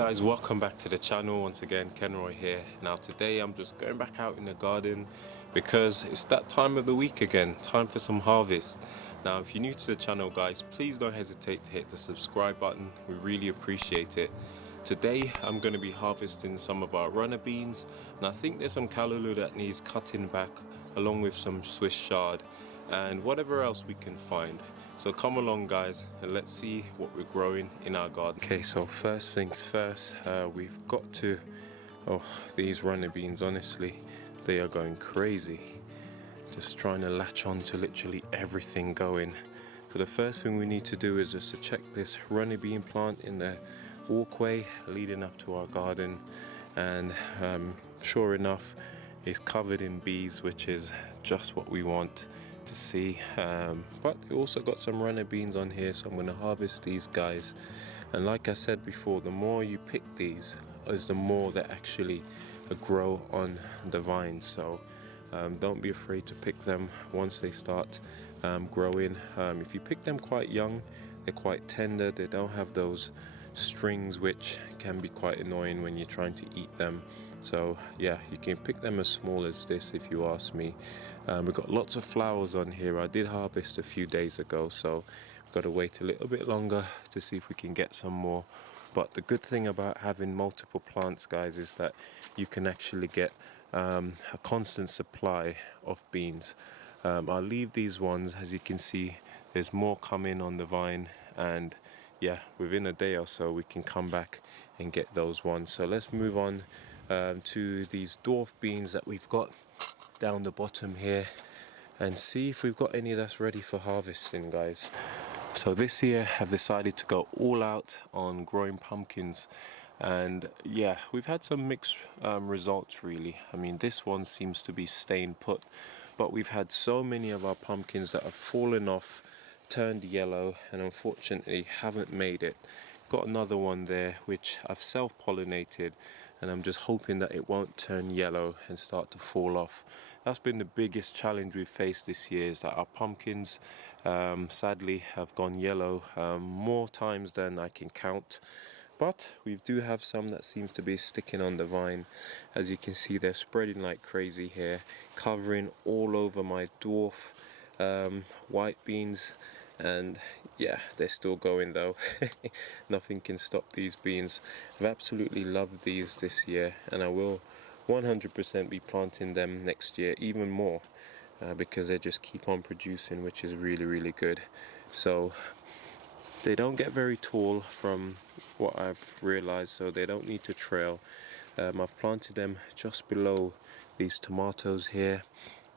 Guys, welcome back to the channel. Once again, Kenroy here. Now today I'm just going back out in the garden because it's that time of the week again, time for some harvest. Now if you're new to the channel guys, please don't hesitate to hit the subscribe button, we really appreciate it. Today I'm going to be harvesting some of our runner beans, and I think there's some callaloo that needs cutting back along with some Swiss chard and whatever else we can find. So come along guys and let's see what we're growing in our garden. Okay, so first things first, we've got to, these runner beans, honestly, they are going crazy. Just trying to latch on to literally everything going. So the first thing we need to do is just to check this runner bean plant in the walkway leading up to our garden, and sure enough it's covered in bees, which is just what we want to see. But we also got some runner beans on here, so I'm going to harvest these guys. And like I said before, the more you pick these is the more they actually grow on the vines, so don't be afraid to pick them once they start growing. If you pick them quite young, they're quite tender, they don't have those strings which can be quite annoying when you're trying to eat them. So yeah, you can pick them as small as this if you ask me. We've got lots of flowers on here. I did harvest a few days ago, so we've got to wait a little bit longer to see if we can get some more. But the good thing about having multiple plants guys is that you can actually get a constant supply of beans. I'll leave these ones, as you can see there's more coming on the vine, and yeah, within a day or so we can come back and get those ones. So let's move on to these dwarf beans that we've got down the bottom here and see if we've got any that's ready for harvesting guys. So this year I've decided to go all out on growing pumpkins, and yeah, we've had some mixed results really. I mean, this one seems to be staying put, but we've had so many of our pumpkins that have fallen off, turned yellow, and unfortunately haven't made it. Got another one there which I've self-pollinated, and I'm just hoping that it won't turn yellow and start to fall off. That's been the biggest challenge we've faced this year, is that our pumpkins sadly have gone yellow more times than I can count. But we do have some that seems to be sticking on the vine. As you can see, they're spreading like crazy here, covering all over my dwarf white beans. And yeah, they're still going though. Nothing can stop these beans. I've absolutely loved these this year, and I will 100% be planting them next year even more, because they just keep on producing, which is really good. So they don't get very tall from what I've realized, so they don't need to trail. I've planted them just below these tomatoes here,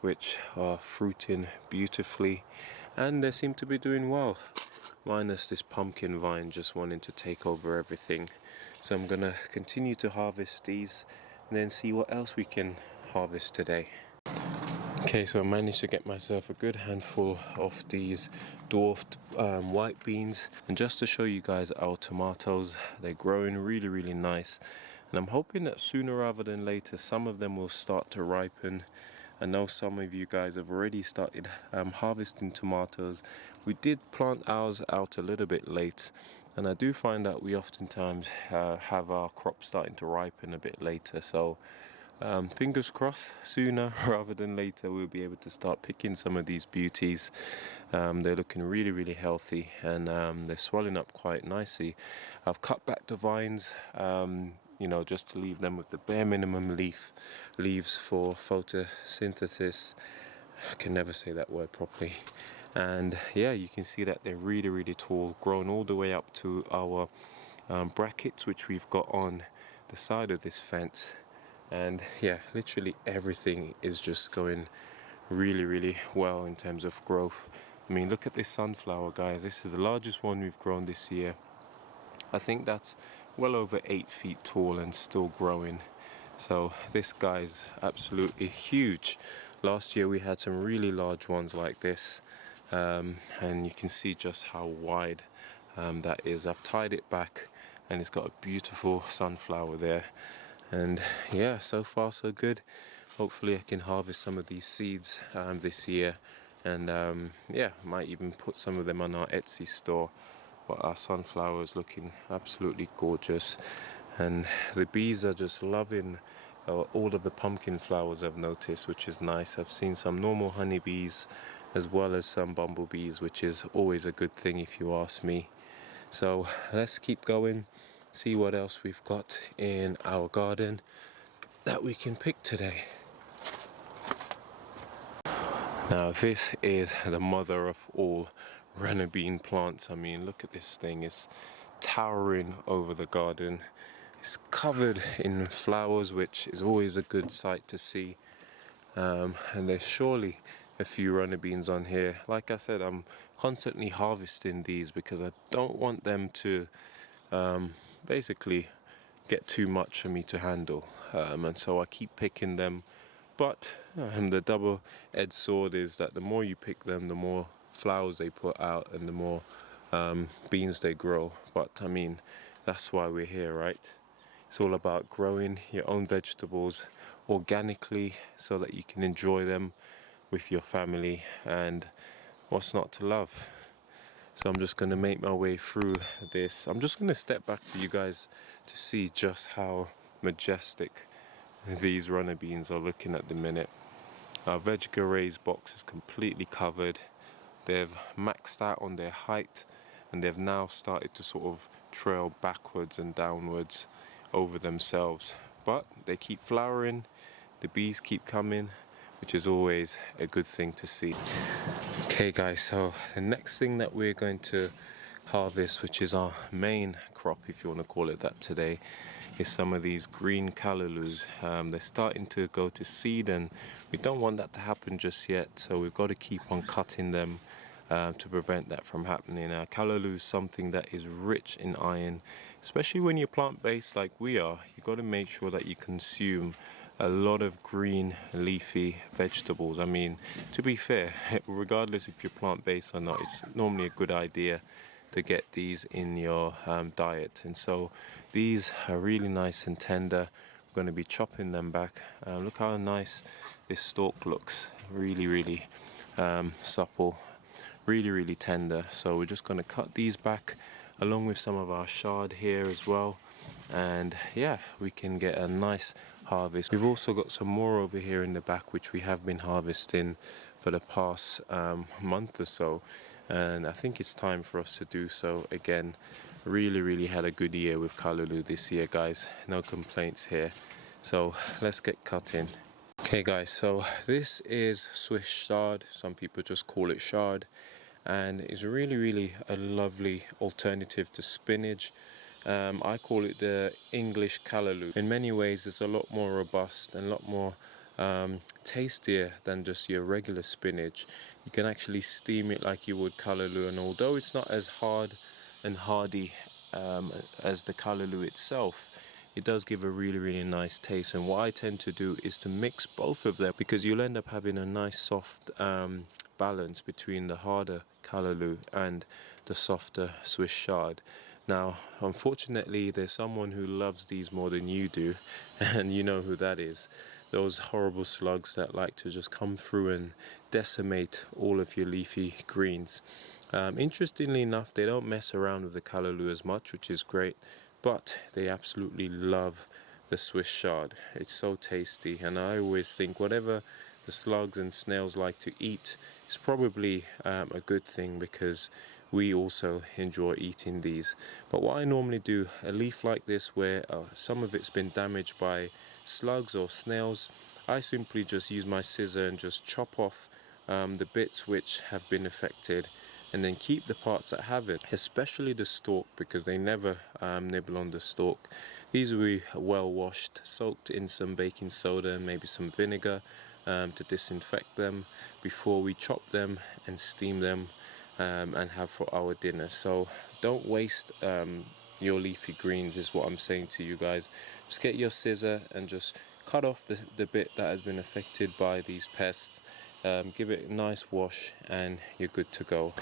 which are fruiting beautifully, and they seem to be doing well, minus this pumpkin vine just wanting to take over everything. So I'm gonna continue to harvest these and then see what else we can harvest today. Okay, so I managed to get myself a good handful of these dwarfed white beans, and just to show you guys our tomatoes, they're growing really nice, and I'm hoping that sooner rather than later some of them will start to ripen. I know some of you guys have already started harvesting tomatoes. We did plant ours out a little bit late, and I do find that we oftentimes have our crop starting to ripen a bit later. So fingers crossed, sooner rather than later we'll be able to start picking some of these beauties. They're looking really healthy, and they're swelling up quite nicely. I've cut back the vines, you know, just to leave them with the bare minimum leaves for photosynthesis. I can never say that word properly. And yeah, you can see that they're really tall, grown all the way up to our brackets which we've got on the side of this fence. And yeah, literally everything is just going really well in terms of growth. I mean, look at this sunflower guys. This is the largest one we've grown this year. I think that's well over 8 feet tall and still growing. So this guy's absolutely huge. Last year we had some really large ones like this, and you can see just how wide that is. I've tied it back, and it's got a beautiful sunflower there. And yeah, so far so good. Hopefully I can harvest some of these seeds this year, and yeah, might even put some of them on our Etsy store. But our sunflower is looking absolutely gorgeous, and the bees are just loving all of the pumpkin flowers, I've noticed, which is nice. I've seen some normal honeybees as well as some bumblebees, which is always a good thing if you ask me. So let's keep going, see what else we've got in our garden that we can pick today. Now this is the mother of all runner bean plants. I mean, look at this thing. It's towering over the garden. It's covered in flowers, which is always a good sight to see. And there's surely a few runner beans on here. Like I said, I'm constantly harvesting these because I don't want them to basically get too much for me to handle. And so I keep picking them. But the double-edged sword is that the more you pick them, the more flowers they put out and the more beans they grow. But I mean, that's why we're here, right? It's all about growing your own vegetables organically so that you can enjoy them with your family, and what's not to love. So I'm just going to make my way through this. I'm just going to step back for you guys to see just how majestic these runner beans are looking at the minute. Our Vegare's box is completely covered. They've maxed out on their height and they've now started to sort of trail backwards and downwards over themselves. But they keep flowering, the bees keep coming, which is always a good thing to see. Okay guys, so the next thing that we're going to harvest, which is our main crop if you want to call it that today, is some of these green callalus. They're starting to go to seed and we don't want that to happen just yet, so we've got to keep on cutting them to prevent that from happening. Now, callaloo is something that is rich in iron, especially when you're plant-based like we are. You've got to make sure that you consume a lot of green leafy vegetables. I mean, to be fair, regardless if you're plant-based or not, it's normally a good idea to get these in your diet. And so these are really nice and tender. We're going to be chopping them back. Look how nice this stalk looks. Really supple, really tender. So we're just going to cut these back along with some of our chard here as well, and yeah, we can get a nice harvest. We've also got some more over here in the back which we have been harvesting for the past month or so, and I think it's time for us to do so again. Really had a good year with callaloo this year, guys. No complaints here. So let's get cutting. Okay guys, so this is Swiss chard. Some people just call it chard, and it's really a lovely alternative to spinach. I call it the English callaloo. In many ways it's a lot more robust and a lot more tastier than just your regular spinach. You can actually steam it like you would callaloo, and although it's not as hard and hardy as the callaloo itself, it does give a really nice taste. And what I tend to do is to mix both of them, because you'll end up having a nice soft balance between the harder callaloo and the softer Swiss chard. Now, unfortunately, there's someone who loves these more than you do, and you know who that is. Those horrible slugs that like to just come through and decimate all of your leafy greens. Interestingly enough, they don't mess around with the callaloo as much, which is great, but they absolutely love the Swiss chard. It's so tasty, and I always think whatever the slugs and snails like to eat is probably a good thing, because we also enjoy eating these. But what I normally do, a leaf like this where some of it's been damaged by slugs or snails, I simply just use my scissor and just chop off the bits which have been affected, and then keep the parts that haven't, especially the stalk, because they never nibble on the stalk. These will be well washed, soaked in some baking soda and maybe some vinegar to disinfect them before we chop them and steam them and have for our dinner. So don't waste your leafy greens, is what I'm saying to you guys. Just get your scissor and just cut off the bit that has been affected by these pests. Give it a nice wash and you're good to go.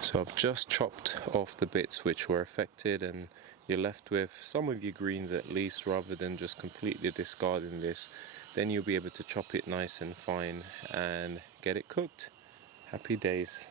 So I've just chopped off the bits which were affected, and you're left with some of your greens at least, rather than just completely discarding this. Then you'll be able to chop it nice and fine and get it cooked. Happy days.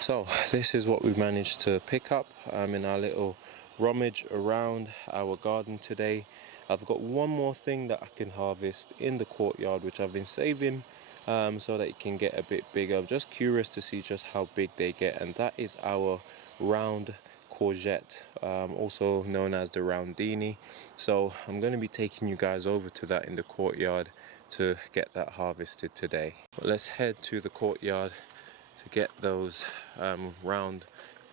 So this is what we've managed to pick up in our little rummage around our garden today. I've got one more thing that I can harvest in the courtyard, which I've been saving so that it can get a bit bigger. I'm just curious to see just how big they get, and that is our round courgette, also known as the roundini. So I'm going to be taking you guys over to that in the courtyard to get that harvested today. But let's head to the courtyard to get those round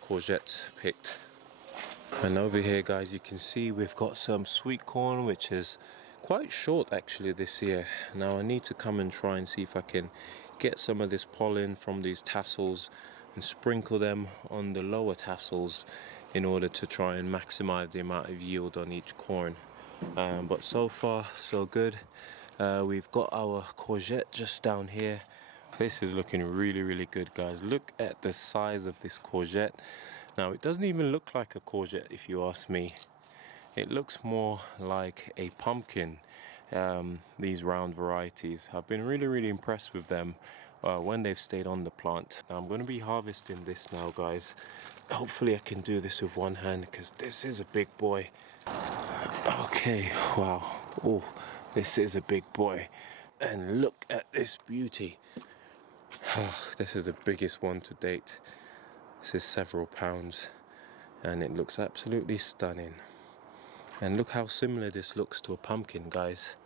courgettes picked. And over here, guys, you can see we've got some sweet corn, which is quite short actually this year. Now I need to come and try and see if I can get some of this pollen from these tassels and sprinkle them on the lower tassels in order to try and maximize the amount of yield on each corn. But so far so good. We've got our courgette just down here. This is looking really good, guys. Look at the size of this courgette. Now it doesn't even look like a courgette if you ask me. It looks more like a pumpkin, these round varieties. I've been really impressed with them when they've stayed on the plant. Now I'm going to be harvesting this now, guys. Hopefully I can do this with one hand because this is a big boy. Okay, wow. Oh, this is a big boy. And look at this beauty. This is the biggest one to date. This is several pounds and it looks absolutely stunning. And look how similar this looks to a pumpkin, guys.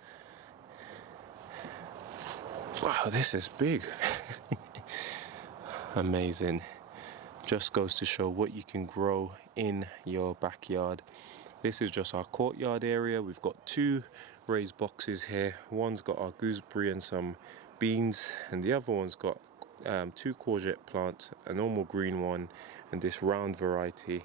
Wow, this is big. Amazing. Just goes to show what you can grow in your backyard. This is just our courtyard area. We've got two raised boxes here. One's got our gooseberry and some beans, and the other one's got two courgette plants, a normal green one and this round variety,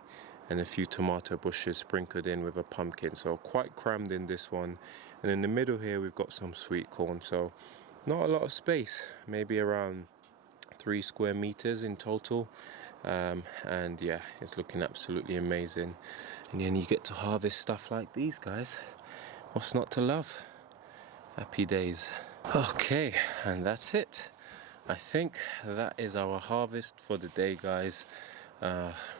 and a few tomato bushes sprinkled in with a pumpkin. So quite crammed in this one. And in the middle here we've got some sweet corn. So not a lot of space, maybe around 3 square meters in total. And yeah, it's looking absolutely amazing. And then you get to harvest stuff like these, guys. What's not to love? Happy days. Okay, and that's it. I think that is our harvest for the day, guys.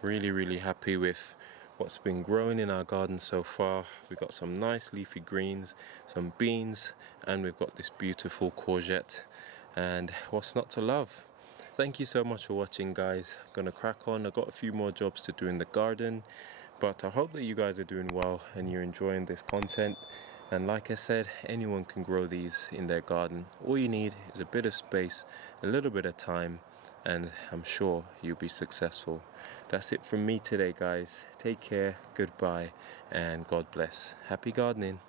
Really happy with what's been growing in our garden so far. We've got some nice leafy greens, some beans, and we've got this beautiful courgette. And what's not to love? Thank you so much for watching, guys. Gonna crack on. I've got a few more jobs to do in the garden, but I hope that you guys are doing well and you're enjoying this content. And like I said, anyone can grow these in their garden. All you need is a bit of space, a little bit of time, and I'm sure you'll be successful. That's it from me today, guys. Take care, goodbye, and God bless. Happy gardening.